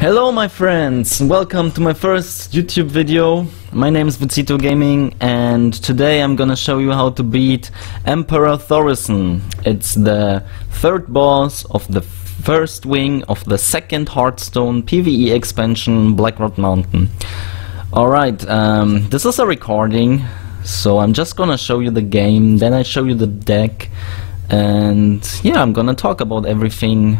Hello my friends, welcome to my first YouTube video. My name is woozitogaming and today I'm gonna show you how to beat Emperor Thaurissan. It's the third boss of the first wing of the second Hearthstone PvE expansion Blackrod Mountain. Alright, this is a recording, so I'm just gonna show you the game, then I show you the deck, and yeah, I'm gonna talk about everything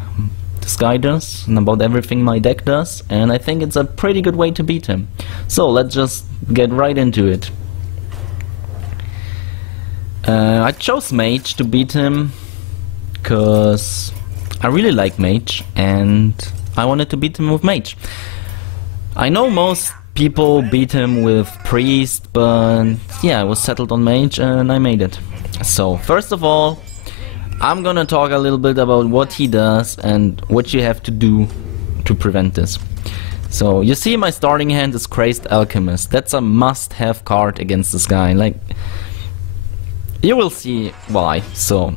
this guy does and about everything my deck does, and I think it's a pretty good way to beat him. So let's just get right into it. I chose Mage to beat him because I really like Mage and I wanted to beat him with Mage. I know most people beat him with Priest, but yeah, I was settled on Mage and I made it. So first of all, I'm gonna talk a little bit about what he does and what you have to do to prevent this. So you see my starting hand is Crazed Alchemist. That's a must-have card against this guy. Like, you will see why. So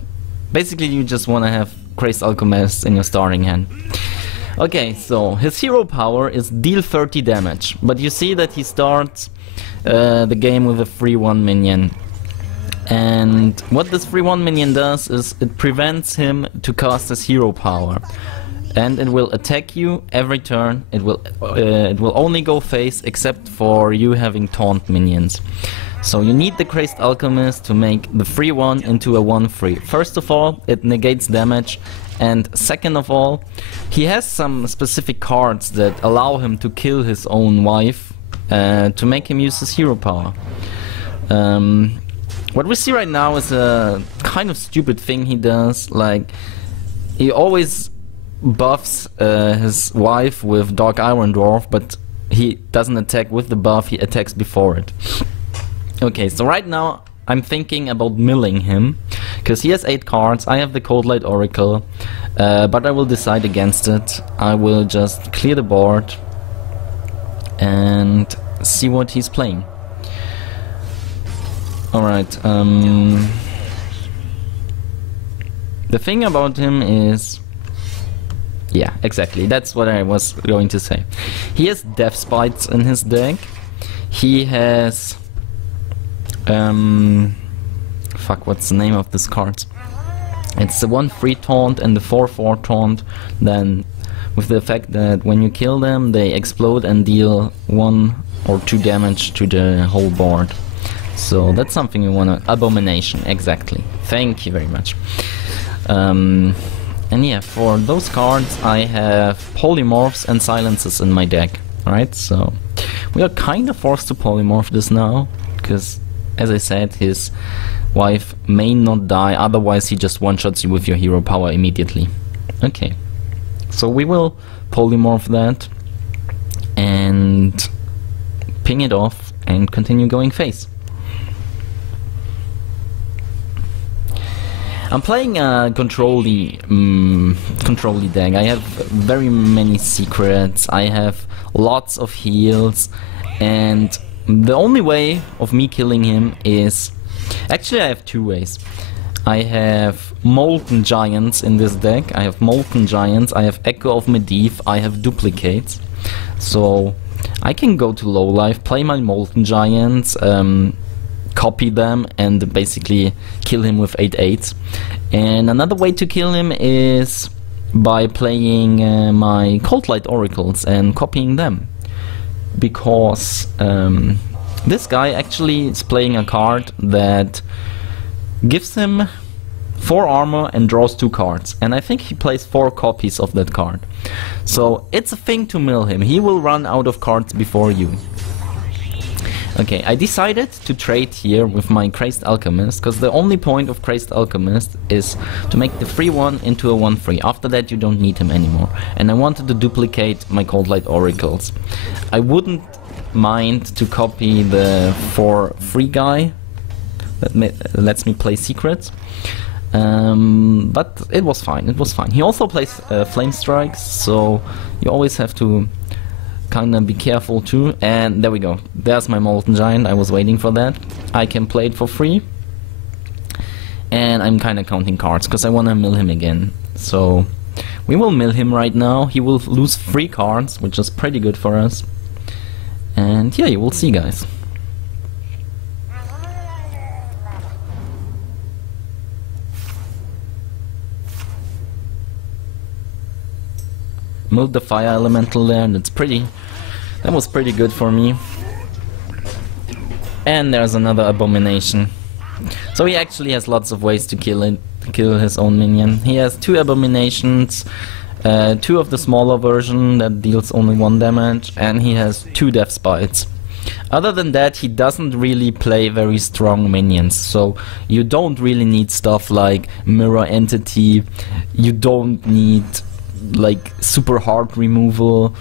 basically you just wanna have Crazed Alchemist in your starting hand. Okay, so his hero power is deal 30 damage, but you see that he starts the game with a free 1 minion. And what this free 1 minion does is it prevents him to cast his hero power, and it will attack you every turn. It will only go face except for you having taunt minions. So you need the Crazed Alchemist to make the free 1 into a 1/3. First of all, it negates damage, and second of all, he has some specific cards that allow him to kill his own wife to make him use his hero power. What we see right now is a kind of stupid thing he does. Like, he always buffs his wife with Dark Iron Dwarf, but he doesn't attack with the buff, he attacks before it. Okay, so right now I'm thinking about milling him, because he has 8 cards, I have the Cold Light Oracle, but I will decide against it. I will just clear the board and see what he's playing. Alright, the thing about him is... yeah, exactly, that's what I was going to say. He has Death Spites in his deck. He has... fuck, what's the name of this card? It's the 1/3 taunt and the 4/4 taunt, then with the effect that when you kill them, they explode and deal 1 or 2 damage to the whole board. So that's something you wanna... Abomination, exactly. Thank you very much. And yeah, for those cards I have Polymorphs and Silences in my deck. Alright, so we are kinda forced to polymorph this now, because as I said, his wife may not die, otherwise he just one-shots you with your hero power immediately. Okay, so we will polymorph that and ping it off and continue going face. I'm playing a control-y deck. I have very many secrets, I have lots of heals, and the only way of me killing him is... actually I have 2 ways. I have Molten Giants in this deck, I have Molten Giants, I have Echo of Medivh, I have Duplicates. So I can go to low life, play my Molten Giants, copy them and basically kill him with 8/8s. And another way to kill him is by playing my Cold Light Oracles and copying them, because this guy actually is playing a card that gives him 4 armor and draws 2 cards, and I think he plays 4 copies of that card. So it's a thing to mill him, he will run out of cards before you. Okay, I decided to trade here with my Crazed Alchemist, because the only point of Crazed Alchemist is to make the free 1 into a 1/3. After that you don't need him anymore. And I wanted to duplicate my Cold Light Oracles. I wouldn't mind to copy the 4/3 guy that lets me play secrets. But it was fine, it was fine. He also plays Flame Strikes, so you always have to kinda be careful too. And there we go, there's my Molten Giant, I was waiting for that. I can play it for free. And I'm kinda counting cards, because I wanna mill him again. So We will mill him right now. He will lose 3 cards, which is pretty good for us. And yeah, you will see, guys. Milled the fire elemental there, and that was pretty good for me. And there's another abomination. So he actually has lots of ways to kill his own minion. He has 2 abominations, 2 of the smaller version that deals only 1 damage, and he has 2 death spites. Other than that, he doesn't really play very strong minions, so you don't really need stuff like mirror entity. You don't need like super hard removal.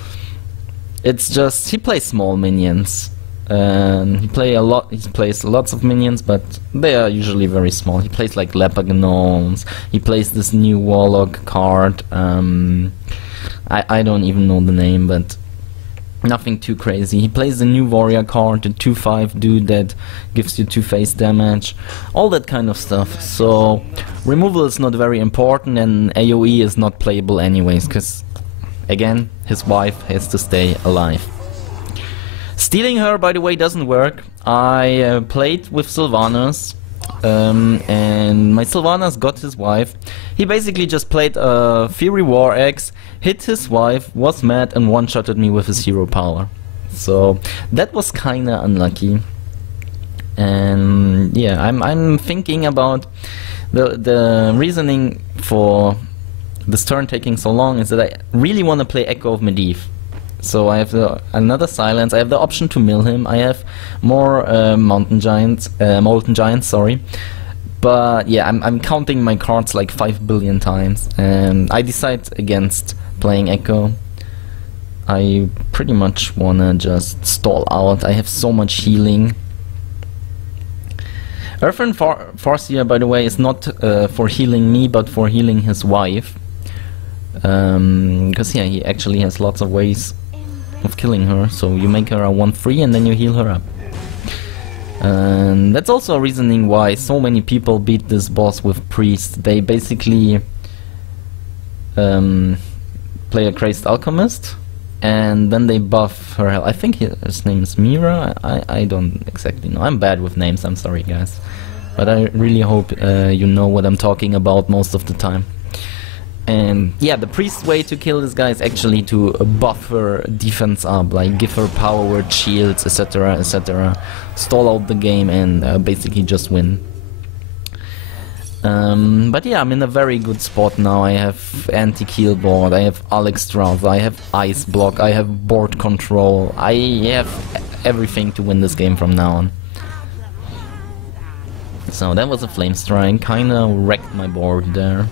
It's just he plays small minions. He plays lots of minions, but they are usually very small. He plays like leper gnomes. He plays this new warlock card. I don't even know the name, but nothing too crazy. He plays the new warrior card, the 2/5 dude that gives you 2 face damage, all that kind of stuff. So removal is not very important, and AoE is not playable anyways, because again, his wife has to stay alive. Stealing her, by the way, doesn't work. I played with Sylvanas, and my Sylvanas got his wife. He basically just played a Fury War Axe, hit his wife, was mad, and one-shotted me with his hero power. So that was kinda unlucky. And yeah, I'm thinking about the reasoning for this turn taking so long is that I really want to play Echo of Medivh. So I have another silence. I have the option to mill him. I have more molten giants, sorry. But yeah, I'm counting my cards like 5 billion times, and I decide against playing Echo. I pretty much wanna just stall out. I have so much healing. Earthen Farseer, by the way, is not for healing me, but for healing his wife. Because yeah, he actually has lots of ways of killing her. So you make her a 1/3 and then you heal her up. And that's also a reasoning why so many people beat this boss with Priest. They basically play a Crazed Alchemist, and then they buff her health. I think his name is Mira. I don't exactly know. I'm bad with names, I'm sorry guys. But I really hope you know what I'm talking about most of the time. And yeah, the Priest's way to kill this guy is actually to buff her defense up, like give her power word shields, etc, etc. Stall out the game and basically just win. But yeah, I'm in a very good spot now. I have anti-kill board, I have Alexstrasza, I have ice block, I have board control. I have everything to win this game from now on. So that was a flame strike, kinda wrecked my board there.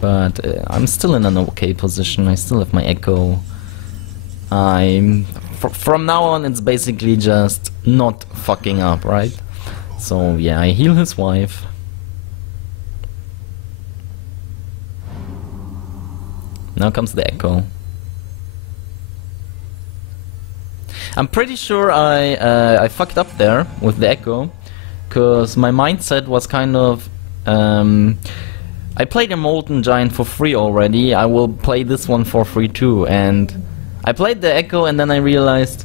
But I'm still in an okay position. I still have my Echo. From now on it's basically just not fucking up, right? So yeah, I heal his wife. Now comes the Echo. I'm pretty sure I fucked up there with the Echo, because my mindset was kind of I played a Molten Giant for free already, I will play this one for free too, and I played the Echo and then I realized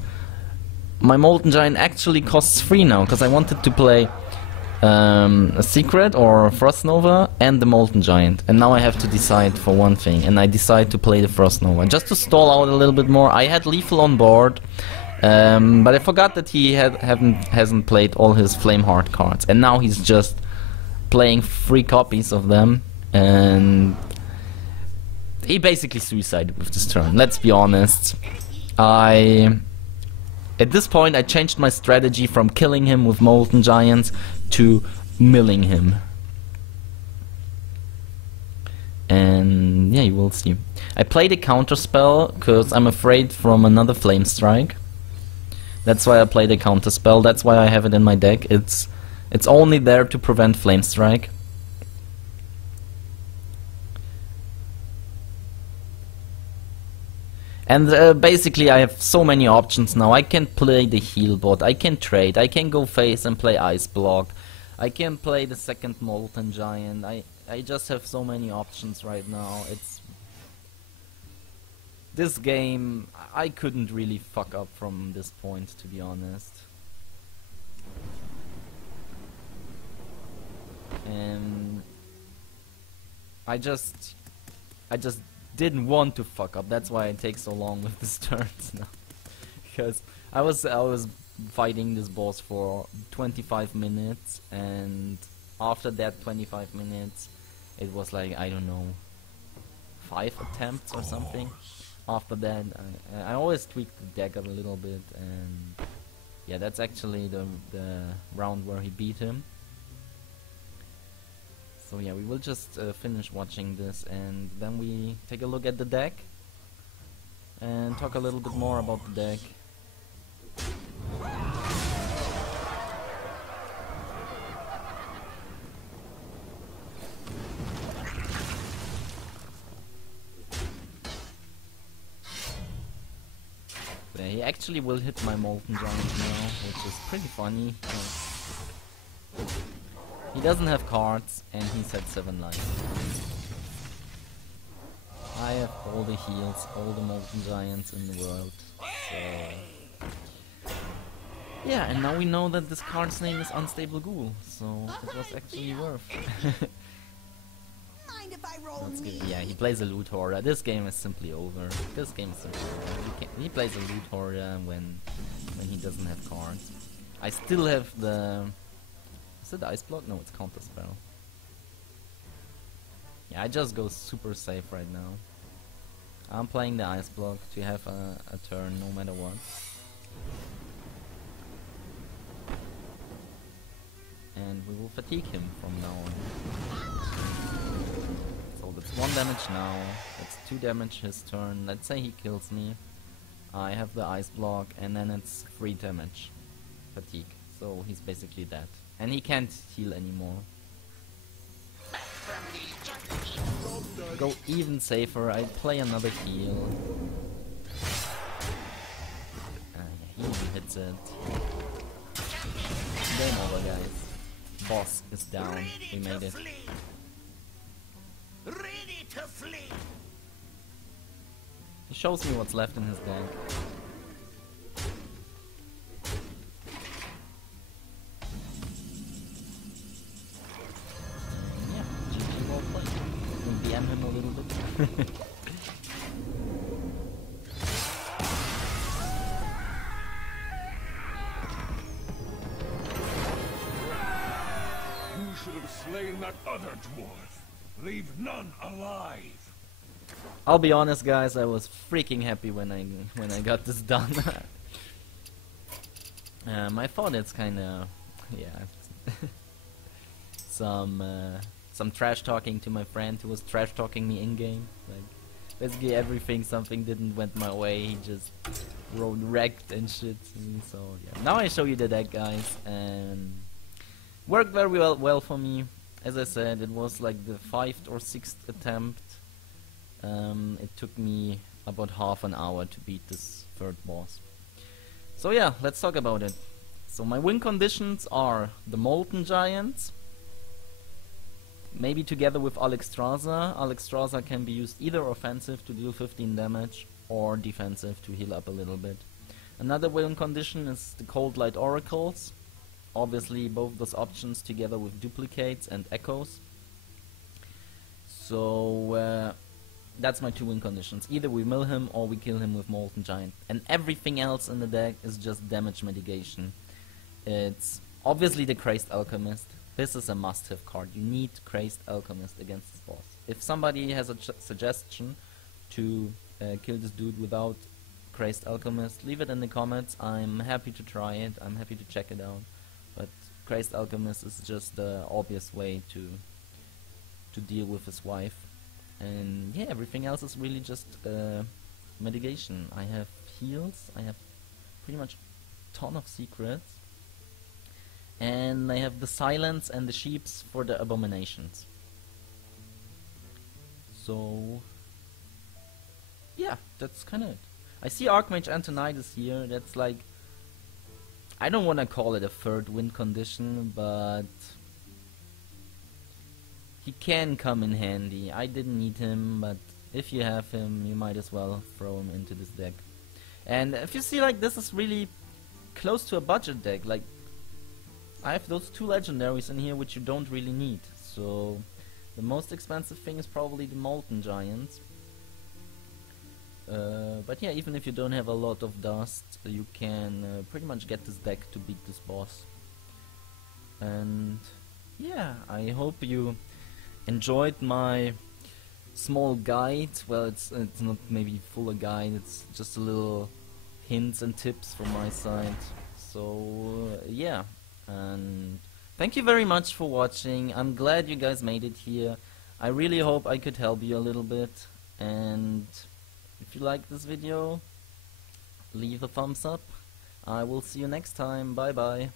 my Molten Giant actually costs free now, because I wanted to play a Secret or Frost Nova and the Molten Giant, and now I have to decide for one thing, and I decide to play the Frost Nova just to stall out a little bit more. I had Lethal on board, but I forgot that he hasn't played all his Flameheart cards, and now he's just playing 3 copies of them, and he basically suicided with this turn. Let's be honest. At this point I changed my strategy from killing him with Molten Giants to milling him. And yeah, you will see. I played a counter spell because I'm afraid from another Flame Strike. That's why I played a counter spell, that's why I have it in my deck. It's only there to prevent Flame Strike. And basically I have so many options now. I can play the heal bot, I can trade, I can go face and play Ice Block, I can play the second Molten Giant. I just have so many options right now. This game, I couldn't really fuck up from this point, to be honest. And I just didn't want to fuck up. That's why it takes so long with these turns now. Because I was fighting this boss for 25 minutes, and after that 25 minutes it was like, I don't know, 5 attempts or something. After that I always tweaked the deck a little bit, and yeah, that's actually the round where he beat him. So yeah, we will just finish watching this, and then we take a look at the deck and talk a little bit more about the deck. Yeah, he actually will hit my Molten Giant now, which is pretty funny. He doesn't have cards, and he's at 7 life. I have all the heals, all the Molten Giants in the world. So yeah, and now we know that this card's name is Unstable Ghoul, so it was actually worth. That's good. Yeah, he plays a Loot Hoarder. This game is simply over. This game is simply over. He plays a Loot Hoarder when he doesn't have cards. I still have the... Is it Ice Block? No, it's Counter Spell. Yeah, I just go super safe right now. I'm playing the Ice Block to have a turn no matter what. And we will fatigue him from now on. So that's 1 damage now, that's 2 damage his turn. Let's say he kills me. I have the Ice Block, and then it's 3 damage. Fatigue. So he's basically dead. And he can't heal anymore. Go even safer, I play another heal. Yeah, he even hits it. Game over, guys. Boss is down. We made it. Ready to flee. He shows me what's left in his deck. Yeah, GG well played. We'll DM him a little bit. You should have slain that other dwarf. Leave none alive. I'll be honest, guys, I was freaking happy when I got this done. I thought it's kinda, yeah, some trash talking to my friend who was trash talking me in game. Like basically everything, something didn't went my way. He just wrote wrecked and shit. So yeah, now I show you the deck, guys, and worked very well for me. As I said, it was like the 5th or 6th attempt. It took me about half an hour to beat this 3rd boss. So yeah, let's talk about it. So my win conditions are the Molten Giant, maybe together with Alexstrasza. Alexstrasza can be used either offensive to deal 15 damage or defensive to heal up a little bit. Another win condition is the Cold Light Oracles. Obviously both those options together with duplicates and echoes. So that's my 2 win conditions. Either we mill him or we kill him with Molten Giant. And everything else in the deck is just damage mitigation. It's obviously the Crazed Alchemist. This is a must-have card. You need Crazed Alchemist against this boss. If somebody has a suggestion to kill this dude without Crazed Alchemist, leave it in the comments. I'm happy to try it. I'm happy to check it out. But Crazed Alchemist is just the obvious way to deal with his wife. And yeah, everything else is really just mitigation. I have heals, I have pretty much a ton of secrets, and I have the silence and the sheeps for the abominations. So yeah, that's kinda it. I see Archmage Antonidas here. That's like, I don't wanna call it a 3rd win condition, but he can come in handy. I didn't need him, but if you have him, you might as well throw him into this deck. And if you see, like, this is really close to a budget deck. Like, I have those 2 legendaries in here which you don't really need. So the most expensive thing is probably the Molten Giant. But yeah, even if you don't have a lot of dust, you can pretty much get this deck to beat this boss. And yeah, I hope you enjoyed my small guide. Well, it's not maybe full a guide, it's just a little hints and tips from my side. So yeah, and thank you very much for watching. I'm glad you guys made it here. I really hope I could help you a little bit, and if you like this video, leave a thumbs up. I will see you next time. Bye bye.